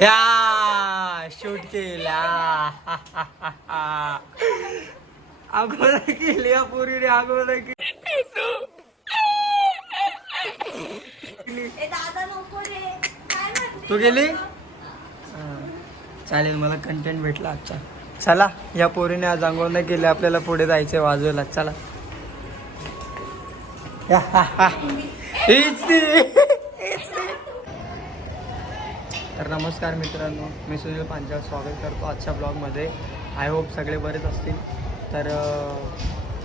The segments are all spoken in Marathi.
या शूट केला. आगोला केली या पोरीने आगोला केली. तू गेली. चालेल मला कंटेंट भेटला आजचा. चला या पोरीने आज आंघोळ नाही केली आपल्याला पुढे जायचंय वाजवायला. चला तर नमस्कार मित्रांनो, मी सुनील पांचाळ स्वागत करतो आजच्या ब्लॉगमध्ये. आय होप सगळे बरेच असतील. तर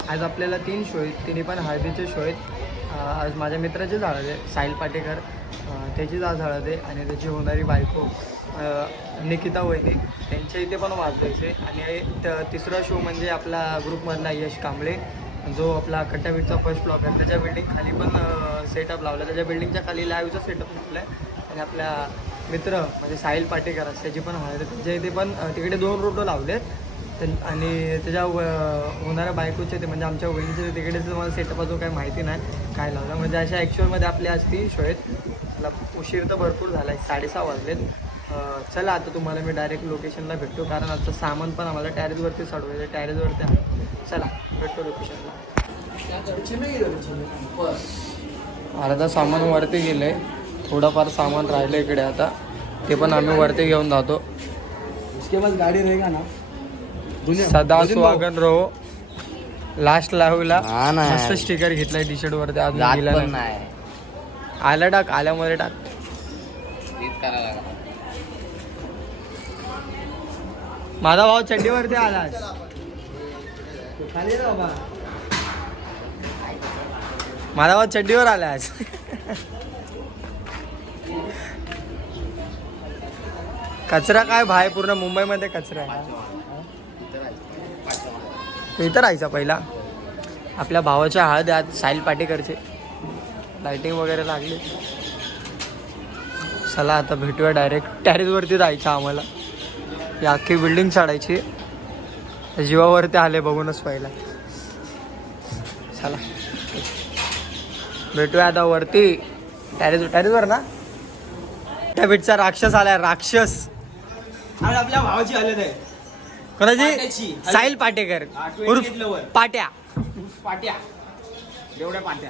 आज आपल्याला 3 शो आहेत, तिन्ही पण हळदीचे शो आहेत. आज माझ्या मित्राचीच हळद आहे, साहिल पाटेकर, त्याचीच आज हळद आहे. आणि त्याची होणारी बायको निकिता वहिनी, त्यांच्या इथे पण वाजवायचे. आणि तिसरा शो म्हणजे आपला ग्रुपमधला यश कांबळे, जो आपला कट्टाबीटचा फर्स्ट ब्लॉग आहे, त्याच्या बिल्डिंग खाली पण सेटअप लावला. त्याच्या बिल्डिंगच्या खाली लाईव्हचा सेटअप लावला आहे. आणि आपल्या मित्र म्हणजे साहिल पाटेकर त्याची पण हळद, त्याच्या इथे पण तिकडे 2 रोटो लावलेत. आणि त्याच्या होणाऱ्या बायकोचे ते म्हणजे आमच्या वहिनीचे तिकडेच मला सेटअप अजून काही माहिती नाही काय लावलं. म्हणजे अशा ॲक्च्युअलमध्ये आपल्या आज 3 शो आहेत. मला उशीर तर भरपूर झाला आहे, 6:30 वाजलेत. चला आता तुम्हाला मी डायरेक्ट लोकेशनला भेटतो, कारण आजचं सामान पण आम्हाला टॅरेसवरती चढवायचं. टॅरेसवरती आहे. चला भेटतो लोकेशनला. अर्धा सामान वरती गेलं आहे, थोडंफार सामान राहिलं इकडे. आता ते पण आम्ही वरती घेऊन जातो. उसके बाद गाडी रहेगा ना सदा स्वागत रहो. लास्ट लावला मस्त स्टिकर घेतलाय टी शर्ट वरती, अजून गेला नाही. आला टाक, आल्यामध्ये टाक. माझा भाऊ चड्डीवरती आलास खाली बाबा. माझा भाऊ चड्डीवर आलास. कचरा काय भाई, पूर्ण मुंबईमध्ये कचरा आहे. तो इथं राहायचा पहिला. आपल्या भावाच्या हळद आज साहिल पाटेकरचे, लाइटिंग वगैरे लागली. चला आता भेटूया. डायरेक्ट टॅरेसवरती जायचं आम्हाला. ही अख्खी बिल्डिंग चढायची. जीवावरती आले बघूनच पहिला. चला भेटूया आता वरती टॅरेसवर ना. त्या बीटचा राक्षस आलाय, राक्षस. आपल्या भावाची हालत आहे. कोणाची? साहिल पाटेकर उर्फ पाट्या. पाट्या एवढ्या पाट्या.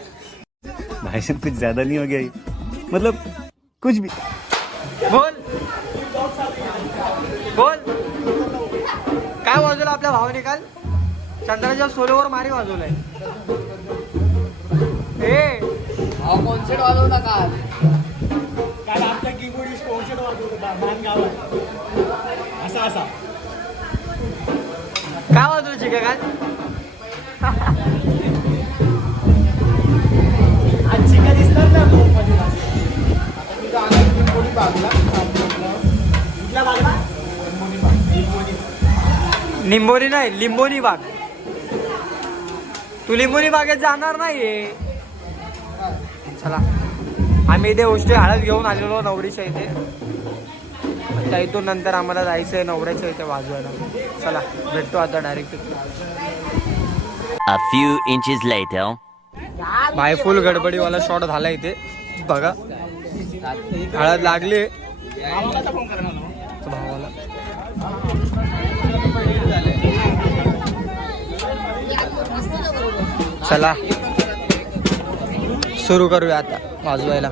भाई साहब कुछ ज्यादा नहीं हो गया ये? मतलब कुछ भी. बोल बोल. काय वाजवलं आपल्या भावाने काल? चंद्राच्या सोलोवर मारी वाजवलंय. ए कॉन्सर्ट वाजवता काल आपल्या कीबोर्डिस्ट कॉन्सर्ट वाजवता मान गावात. असा काय वाजवायची का काल? आजची का दिसतात ना निंबोनी नाही, लिंबोनी बाग. तू लिंबोनी बागेत जाणार नाहीये. चला आम्ही इथे गोष्टी हळद घेऊन आलेलो नवरीच्या इथे. त्या इथून नंतर आम्हाला जायचं आहे नवऱ्याच्या इथे वाजवायला. चला भेटतो आता direct. A few inches later. बाय फुल गडबडीवाला शॉट झाला इथे बघा. हळद लागली भावाला. चला सुरू करूया आता वाजवायला.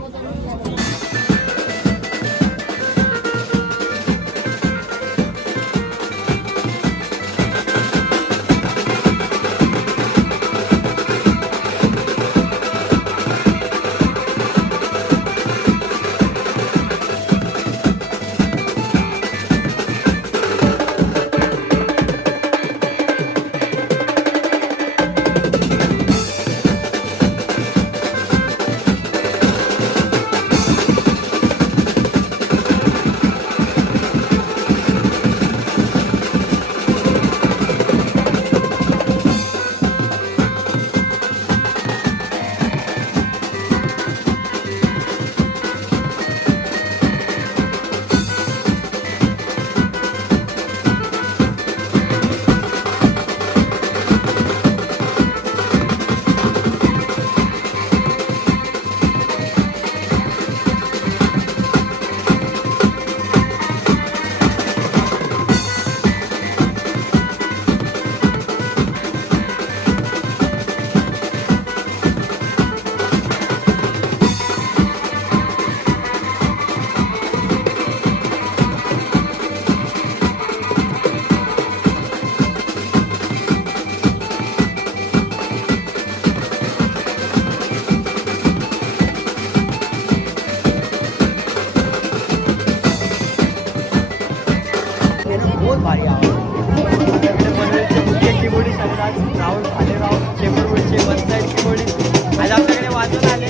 आपल्याकडे पनवेलचे मुख्य कीबोर्डिस्ट आहेत आज राहुल भालेराव चेंबूरचे वन साईड कीबोर्डिस्ट आज आपल्याकडे वाजवून आले.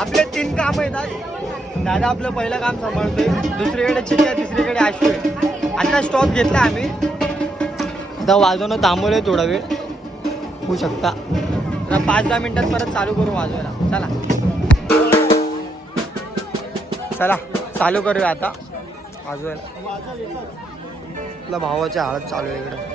आपले 3 काम आहेत आज. दादा आपलं पहिलं काम सांभाळतोय, दुसरीकडे चित्या, तिसरीकडे आशू आहे. आता स्टॉप घेतला आम्ही, आता वाजवणं थांबवलं आहे थोडा वेळ, होऊ शकता. तर 5-10 मिनिटात परत चालू करू वाजवायला. चला चला चालू करूया आता वाजवायला. आपल्या भावाची हळद चालू आहे इकडे.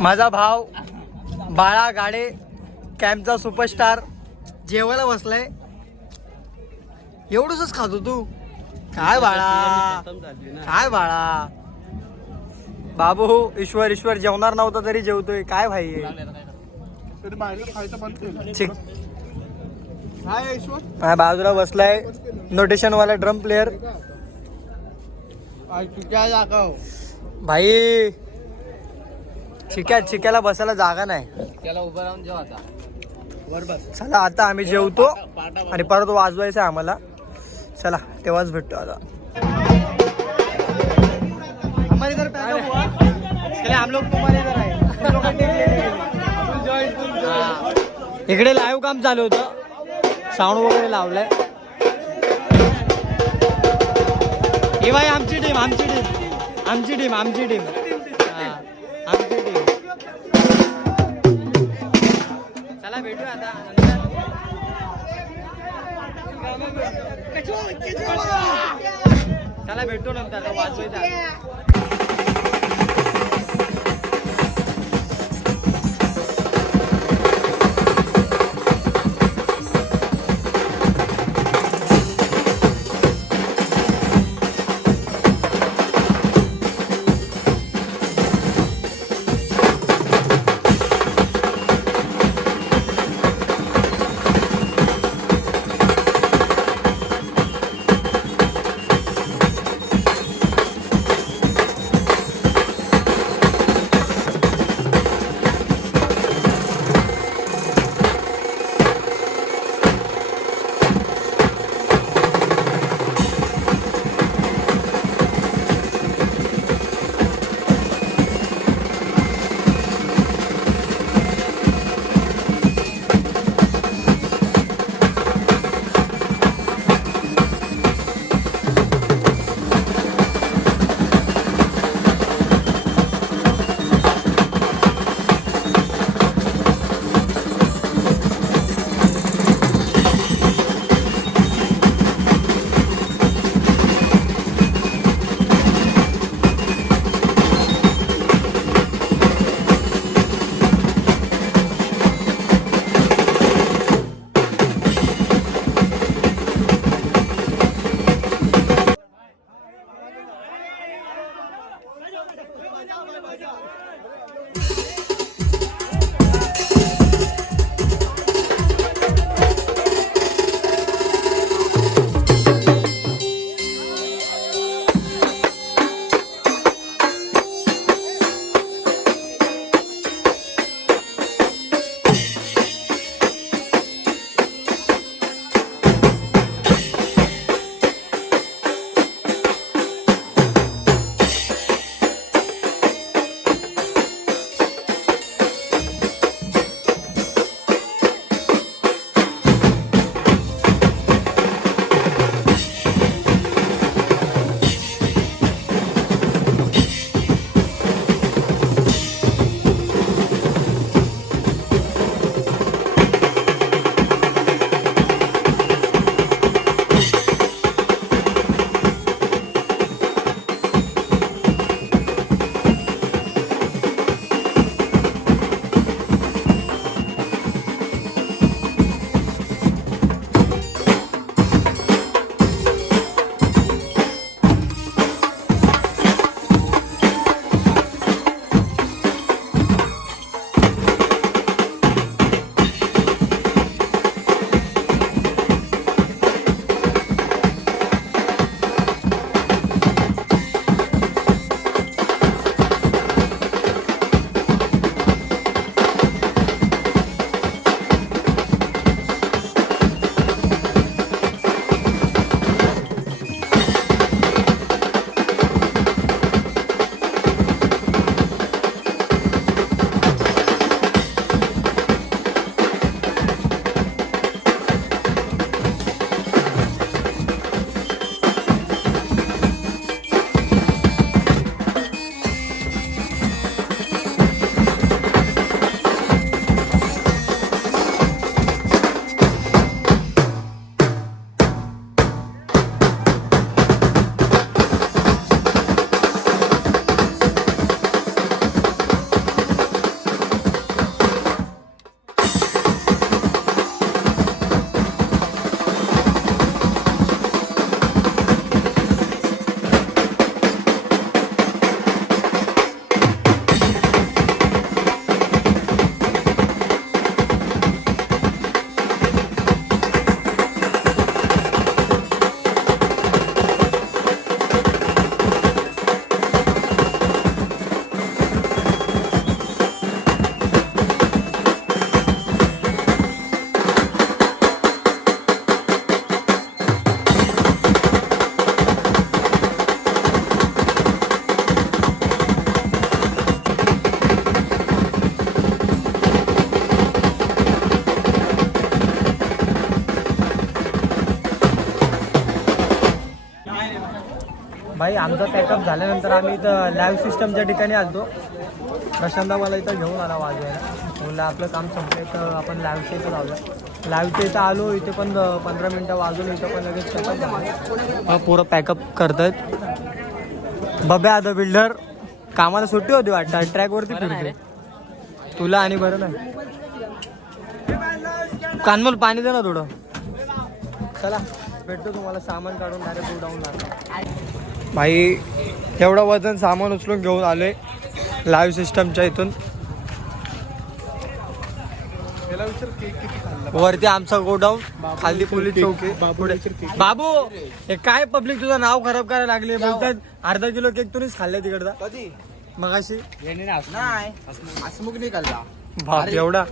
माझा भाव बाळा गाडे कॅम्पचा सुपरस्टार जेवायला बसलाय. एवढंच खातो तू? काय बाळा, काय बाळा. बाबू ईश्वर जेवणार नव्हता तरी जेवतोय. काय भाई ठीक. माझ्या बाजूला बसलाय नोटेशन वाला ड्रम प्लेअर भाई. चिक्याला बसायला जागा नाही. त्याला उभं राहून जेव आता. चला आता आम्ही जेवतो आणि परत वाजवायचं आहे आम्हाला. चला तेव्हाच भेटतो आता. हमारे इधर पैदा हुआ इसलिए हम लोग तुम्हारे इधर आए. इकडे लाईव्ह काम चालू होतं. साऊंड वगैरे लावलंय. ही बाई आमची टीम. चला भेटूया आता. चला भेटतो नंतर वाजवायचं. भाई आमचा पॅकअप झाल्यानंतर आम्ही इथं लाईव्ह सिस्टमच्या ठिकाणी आलतो. प्रशांत मला इथं घेऊन आला वाजवायला. म्हणलं आपलं काम संपलं तर आपण लाईव्हच्या इथं लावलं. लाईव्हच्या इथं आलो, इथे पण 15 मिनटं वाजवलं, इथं पण लगेच पॅकअप झालं. पुरं पॅकअप करतायत. बब्या आता बिल्डर कामाला सुट्टी होती वाटतं, ट्रॅकवरती फिरते. तुला आणि बरं नाही कानमोल पाणी दे ना थोडं. चला भेटतो तुम्हाला. सामान काढून डायरेक्ट गोडाऊन लागला. भाई एवढं वजन सामान उचलून घेऊन आलोय लाईव्ह सिस्टमच्या इथून. वरती आमचा गोडाऊन, खाली पोलीस चौकी. बाबू हे काय पब्लिक तुझं नाव खराब करायला लागले. बोलतात अर्धा किलो केक तुम्हीच खाल्ले तिकडचा मग अशी नाही हसमुख नाही खाल्ला. बाप एवढा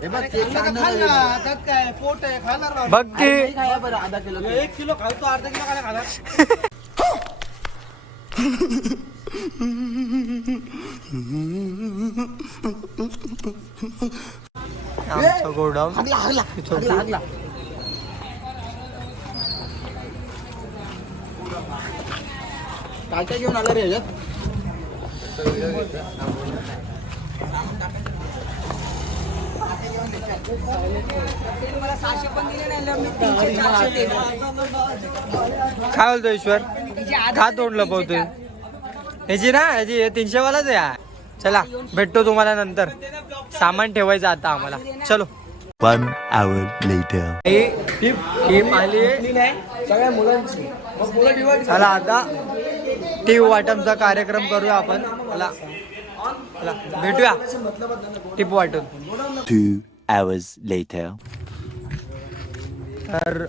पोट आहे खाणार बघ की. अर्धा किलो 1 किलो खालतो अर्धा किलो काय खाणार. आमचं गोडाऊन काय काय घेऊन आला रे ह्याच्यात. काय बोलतो ईश्वर, का तोंड लपवतोय. ह्याची ना ह्याची 300 वालाच आहे. चला भेटतो तुम्हाला नंतर. सामान ठेवायचं आता आम्हाला. चलो. 1 hour later. टीम आली सगळ्या मुलांची चला आता टीम वाटपचा कार्यक्रम करूया आपण. चला चला भेटूया टीप वाटून. 2 hours later. तर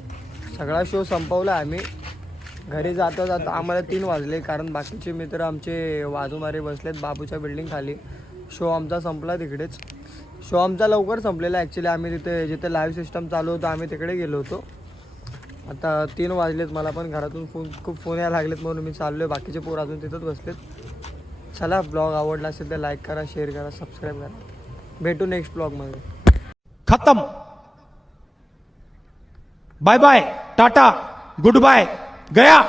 सगळा शो संपवला आम्ही. घरी जाता जाता आम्हाला 3 वाजले, कारण बाकीचे मित्र आमचे वाजूमारे बसलेत बाबूच्या बिल्डिंग खाली. शो आमचा संपला तिकडेच. शो आमचा लवकर संपलेला ॲक्च्युली. आम्ही तिथे जिथे लाईव्ह सिस्टम चालू होतं आम्ही तिकडे गेलो होतो. आता 3 वाजलेत. मला पण घरातून खूप फोन यायला लागलेत म्हणून मी चाललो आहे. बाकीचे पोर अजून तिथंच बसलेत. चला ब्लॉग आवडला असेल तर लाईक करा, शेअर करा, सबस्क्राईब करा. भेटू नेक्स्ट ब्लॉगमध्ये. खत्म. Bye bye, tata, goodbye, गया.